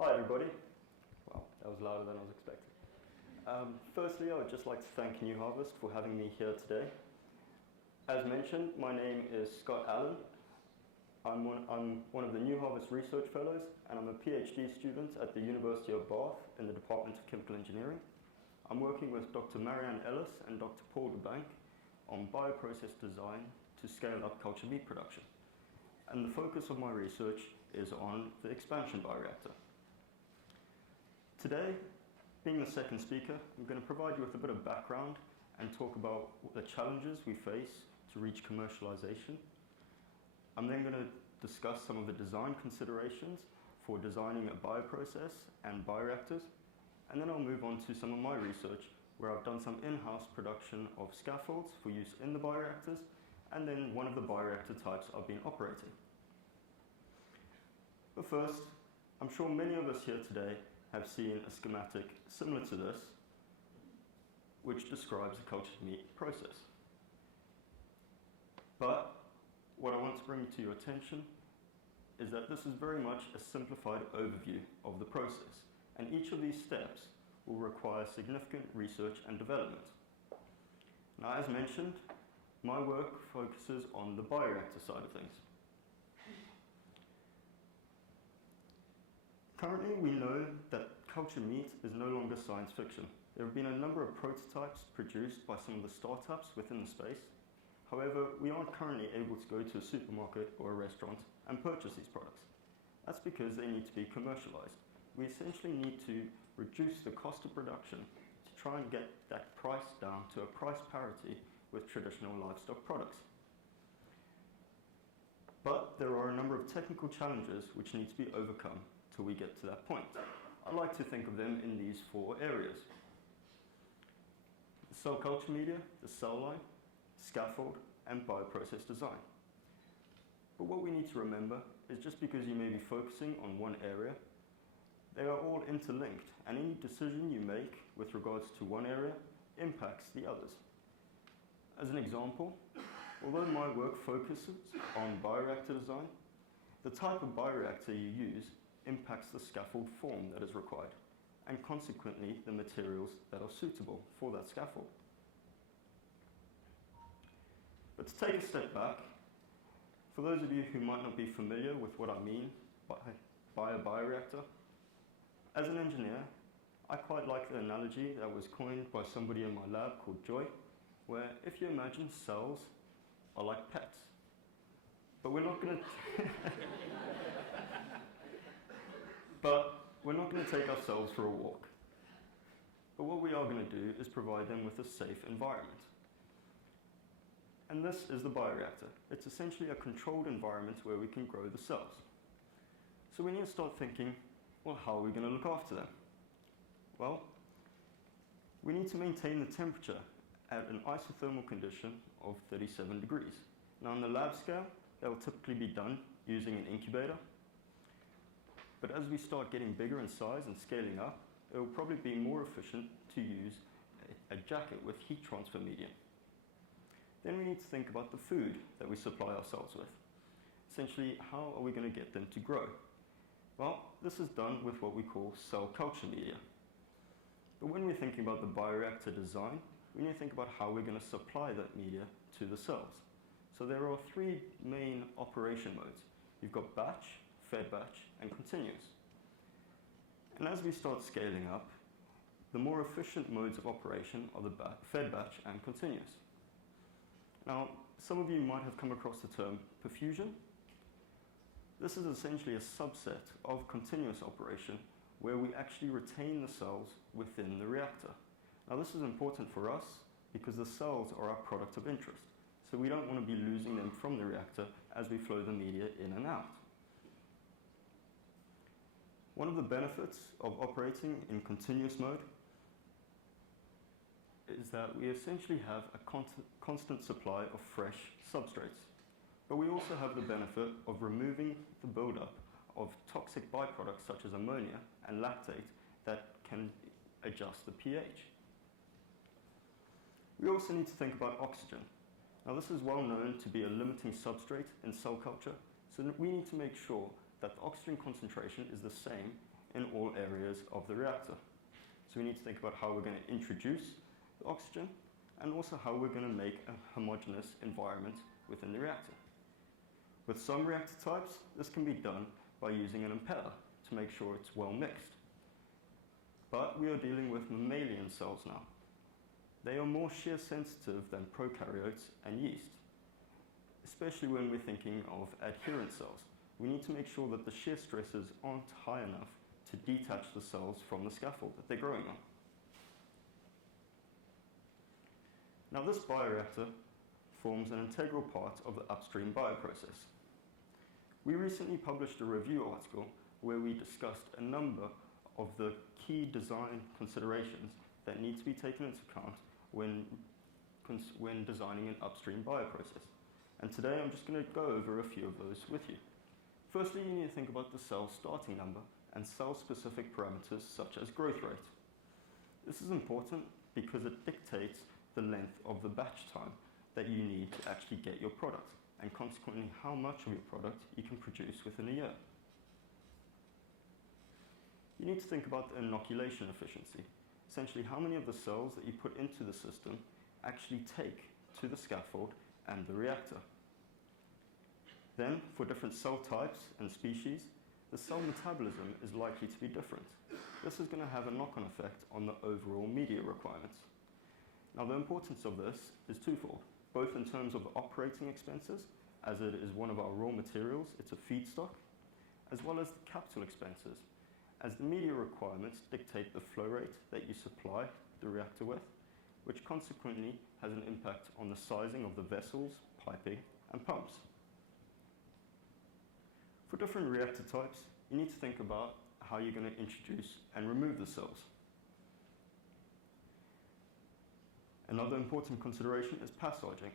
Hi everybody. Wow, that was louder than I was expecting. Firstly, I would just like to thank New Harvest for having me here today. As mentioned, my name is Scott Allan. I'm one of the New Harvest Research Fellows, and I'm a PhD student at the University of Bath in the Department of Chemical Engineering. I'm working with Dr. Marianne Ellis and Dr. Paul DeBank on bioprocess design to scale up cultured meat production. And the focus of my research is on the expansion bioreactor. Today, being the second speaker, I'm going to provide you with a bit of background and talk about the challenges we face to reach commercialization. I'm then going to discuss some of the design considerations for designing a bioprocess and bioreactors, and then I'll move on to some of my research where I've done some in-house production of scaffolds for use in the bioreactors, and then one of the bioreactor types I've been operating. But first, I'm sure many of us here today have seen a schematic similar to this, which describes the cultured meat process. But what I want to bring to your attention is that this is very much a simplified overview of the process, and each of these steps will require significant research and development. Now, as mentioned, my work focuses on the bioreactor side of things. Currently, we know that cultured meat is no longer science fiction. There have been a number of prototypes produced by some of the startups within the space. However, we aren't currently able to go to a supermarket or a restaurant and purchase these products. That's because they need to be commercialized. We essentially need to reduce the cost of production to try and get that price down to a price parity with traditional livestock products. But there are a number of technical challenges which need to be overcome till we get to that point. I like to think of them in these four areas: the cell culture media, the cell line, scaffold, and bioprocess design. But what we need to remember is just because you may be focusing on one area, they are all interlinked, and any decision you make with regards to one area impacts the others. As an example, although my work focuses on bioreactor design, the type of bioreactor you use impacts the scaffold form that is required, and consequently the materials that are suitable for that scaffold. But to take a step back, for those of you who might not be familiar with what I mean by a bioreactor, as an engineer, I quite like the analogy that was coined by somebody in my lab called Joy, where if you imagine cells are like pets. But we're not going to take our cells for a walk. But what we are going to do is provide them with a safe environment. And this is the bioreactor. It's essentially a controlled environment where we can grow the cells. So we need to start thinking, well, how are we going to look after them? Well, we need to maintain the temperature at an isothermal condition of 37 degrees. Now, on the lab scale, that will typically be done using an incubator. But as we start getting bigger in size and scaling up, it will probably be more efficient to use a jacket with heat transfer medium. Then we need to think about the food that we supply ourselves with. Essentially, how are we going to get them to grow? Well, this is done with what we call cell culture media. But when we're thinking about the bioreactor design, we need to think about how we're going to supply that media to the cells. So there are three main operation modes. You've got batch, fed batch, and continuous. And as we start scaling up, the more efficient modes of operation are the fed batch and continuous. Now, some of you might have come across the term perfusion. This is essentially a subset of continuous operation where we actually retain the cells within the reactor. Now, this is important for us because the cells are our product of interest. So we don't want to be losing them from the reactor as we flow the media in and out. One of the benefits of operating in continuous mode is that we essentially have a constant supply of fresh substrates. But we also have the benefit of removing the buildup of toxic byproducts such as ammonia and lactate that can adjust the pH. We also need to think about oxygen. Now, this is well known to be a limiting substrate in cell culture, so we need to make sure that the oxygen concentration is the same in all areas of the reactor. So we need to think about how we're going to introduce the oxygen and also how we're going to make a homogeneous environment within the reactor. With some reactor types, this can be done by using an impeller to make sure it's well mixed. But we are dealing with mammalian cells now. They are more shear sensitive than prokaryotes and yeast, especially when we're thinking of adherent cells. We need to make sure that the shear stresses aren't high enough to detach the cells from the scaffold that they're growing on. Now this bioreactor forms an integral part of the upstream bioprocess. We recently published a review article where we discussed a number of the key design considerations that need to be taken into account when designing an upstream bioprocess. And today I'm just going to go over a few of those with you. Firstly, you need to think about the cell starting number and cell-specific parameters such as growth rate. This is important because it dictates the length of the batch time that you need to actually get your product, and consequently how much of your product you can produce within a year. You need to think about the inoculation efficiency, essentially how many of the cells that you put into the system actually take to the scaffold and the reactor. Then, for different cell types and species, the cell metabolism is likely to be different. This is going to have a knock-on effect on the overall media requirements. Now, the importance of this is twofold, both in terms of operating expenses, as it is one of our raw materials, it's a feedstock, as well as the capital expenses, as the media requirements dictate the flow rate that you supply the reactor with, which consequently has an impact on the sizing of the vessels, piping, and pumps. For different reactor types, you need to think about how you're going to introduce and remove the cells. Another important consideration is passaging.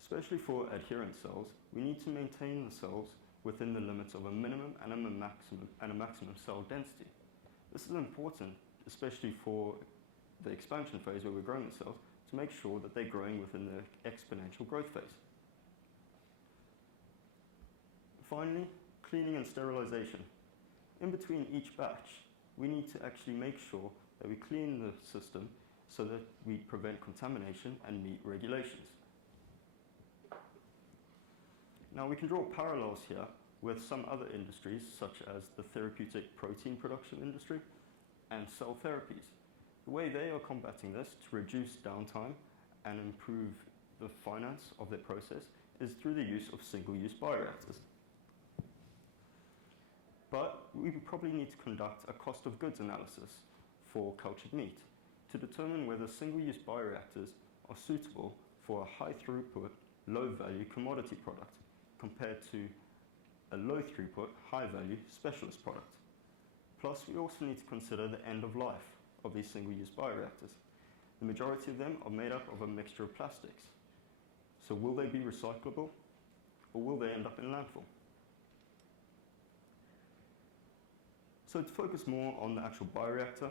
Especially for adherent cells, we need to maintain the cells within the limits of a minimum and a maximum cell density. This is important, especially for the expansion phase where we're growing the cells, to make sure that they're growing within the exponential growth phase. Finally, cleaning and sterilization. In between each batch, we need to actually make sure that we clean the system so that we prevent contamination and meet regulations. Now we can draw parallels here with some other industries such as the therapeutic protein production industry and cell therapies. The way they are combating this to reduce downtime and improve the finance of their process is through the use of single-use bioreactors. But we probably need to conduct a cost of goods analysis for cultured meat to determine whether single-use bioreactors are suitable for a high throughput, low value commodity product compared to a low throughput, high value specialist product. Plus, we also need to consider the end of life of these single-use bioreactors. The majority of them are made up of a mixture of plastics. So will they be recyclable or will they end up in landfill? So to focus more on the actual bioreactor,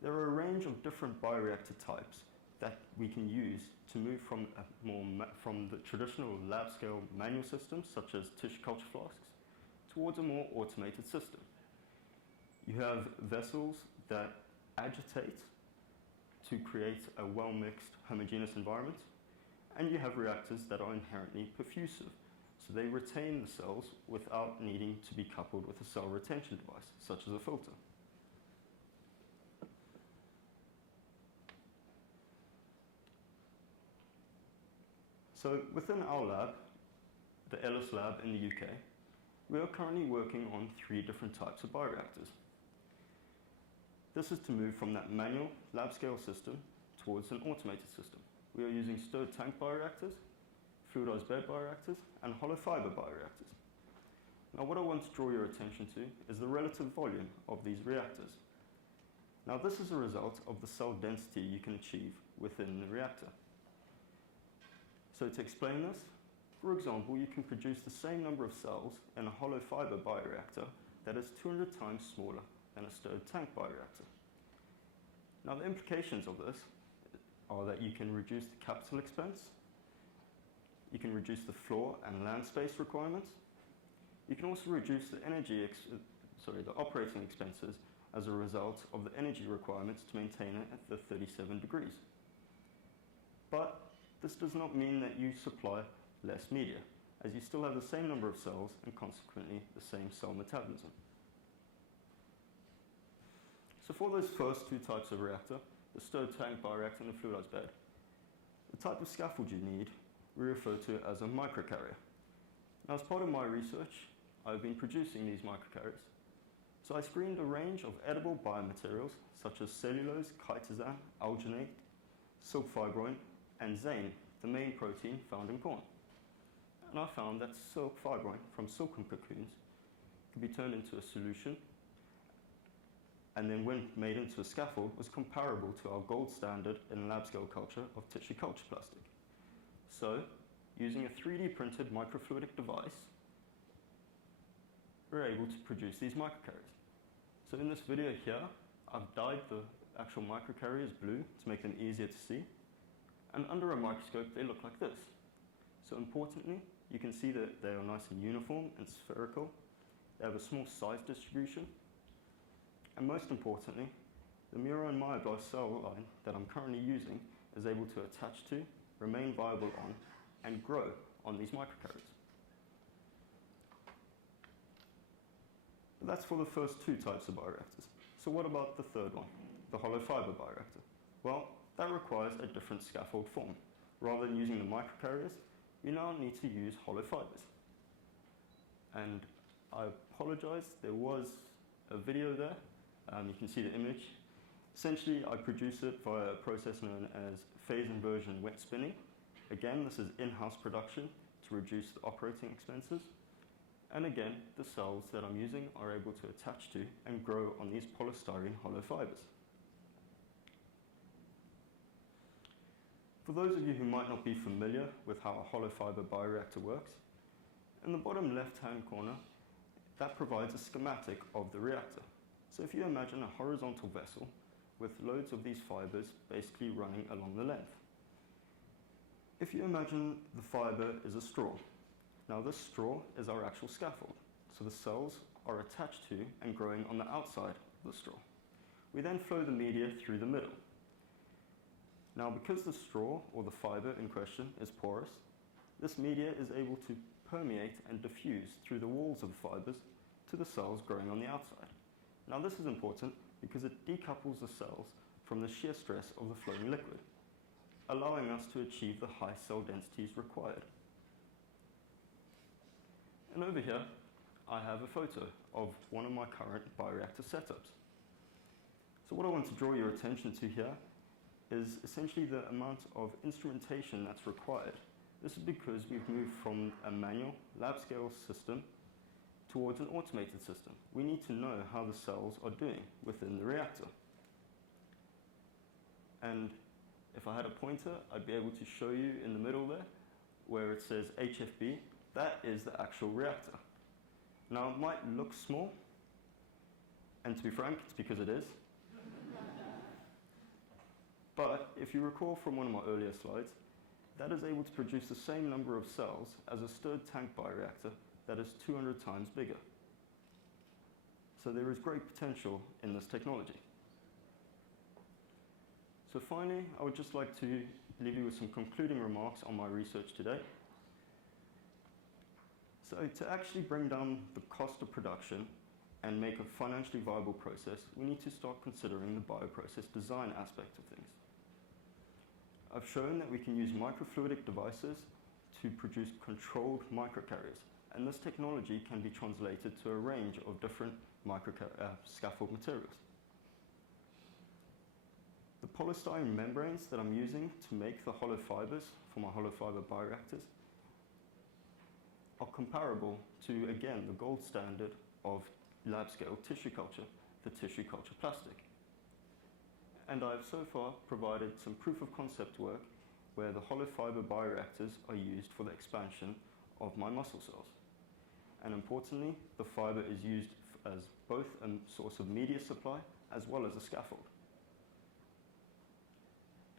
there are a range of different bioreactor types that we can use to move from the traditional lab-scale manual systems, such as tissue culture flasks, towards a more automated system. You have vessels that agitate to create a well-mixed, homogeneous environment, and you have reactors that are inherently perfusive, so they retain the cells without needing to be coupled with a cell retention device, such as a filter. So within our lab, the Ellis lab in the UK, we are currently working on 3 different types of bioreactors. This is to move from that manual lab-scale system towards an automated system. We are using stirred tank bioreactors, fluidized bed bioreactors, and hollow fiber bioreactors. Now what I want to draw your attention to is the relative volume of these reactors. Now this is a result of the cell density you can achieve within the reactor. So to explain this, for example, you can produce the same number of cells in a hollow fiber bioreactor that is 200 times smaller than a stirred tank bioreactor. Now the implications of this are that you can reduce the capital expense, you can reduce the floor and land space requirements, you can also reduce the energy the operating expenses as a result of the energy requirements to maintain it at the 37 degrees. But this does not mean that you supply less media, as you still have the same number of cells and consequently the same cell metabolism. So for those first two types of reactor, the stirred tank bioreactor and the fluidized bed, the type of scaffold you need we refer to as a microcarrier. Now, as part of my research, I've been producing these microcarriers. So I screened a range of edible biomaterials such as cellulose, chitosan, alginate, silk fibroin, and zein, the main protein found in corn. And I found that silk fibroin from silken cocoons could be turned into a solution, and then when made into a scaffold was comparable to our gold standard in lab scale culture of tissue culture plastic. So, using a 3D printed microfluidic device, we're able to produce these microcarriers. So in this video here, I've dyed the actual microcarriers blue to make them easier to see. And under a microscope, they look like this. So importantly, you can see that they are nice and uniform and spherical. They have a small size distribution. And most importantly, the murine-myoblast cell line that I'm currently using is able to attach to, remain viable on, and grow on these microcarriers. But that's for the first two types of bioreactors. So what about the third one, the hollow fiber bioreactor? Well, that requires a different scaffold form. Rather than using the microcarriers, you now need to use hollow fibers. And I apologize, there was a video there. You can see the image. Essentially, I produce it via a process known as phase inversion wet spinning. Again, this is in-house production to reduce the operating expenses. And again, the cells that I'm using are able to attach to and grow on these polystyrene hollow fibers. For those of you who might not be familiar with how a hollow fiber bioreactor works, in the bottom left-hand corner, that provides a schematic of the reactor. So if you imagine a horizontal vessel with loads of these fibers basically running along the length. If you imagine the fiber is a straw. Now this straw is our actual scaffold. So the cells are attached to and growing on the outside of the straw. We then flow the media through the middle. Now because the straw or the fiber in question is porous, this media is able to permeate and diffuse through the walls of the fibers to the cells growing on the outside. Now this is important because it decouples the cells from the shear stress of the flowing liquid, allowing us to achieve the high cell densities required. And over here, I have a photo of one of my current bioreactor setups. So what I want to draw your attention to here is essentially the amount of instrumentation that's required. This is because we've moved from a manual lab scale system towards an automated system. We need to know how the cells are doing within the reactor. And if I had a pointer, I'd be able to show you in the middle there, where it says HFB, that is the actual reactor. Now it might look small, and to be frank, it's because it is. But if you recall from one of my earlier slides, that is able to produce the same number of cells as a stirred tank bioreactor that is 200 times bigger. So there is great potential in this technology. So finally, I would just like to leave you with some concluding remarks on my research today. So to actually bring down the cost of production and make a financially viable process, we need to start considering the bioprocess design aspect of things. I've shown that we can use microfluidic devices to produce controlled microcarriers, and this technology can be translated to a range of different scaffold materials. The polystyrene membranes that I'm using to make the hollow fibers for my hollow fiber bioreactors are comparable to, again, the gold standard of lab scale tissue culture, the tissue culture plastic. And I've so far provided some proof of concept work where the hollow fiber bioreactors are used for the expansion of my muscle cells. And importantly, the fiber is used as both a source of media supply as well as a scaffold.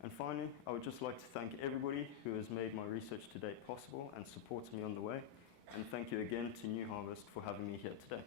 And finally, I would just like to thank everybody who has made my research to date possible and supported me on the way. And thank you again to New Harvest for having me here today.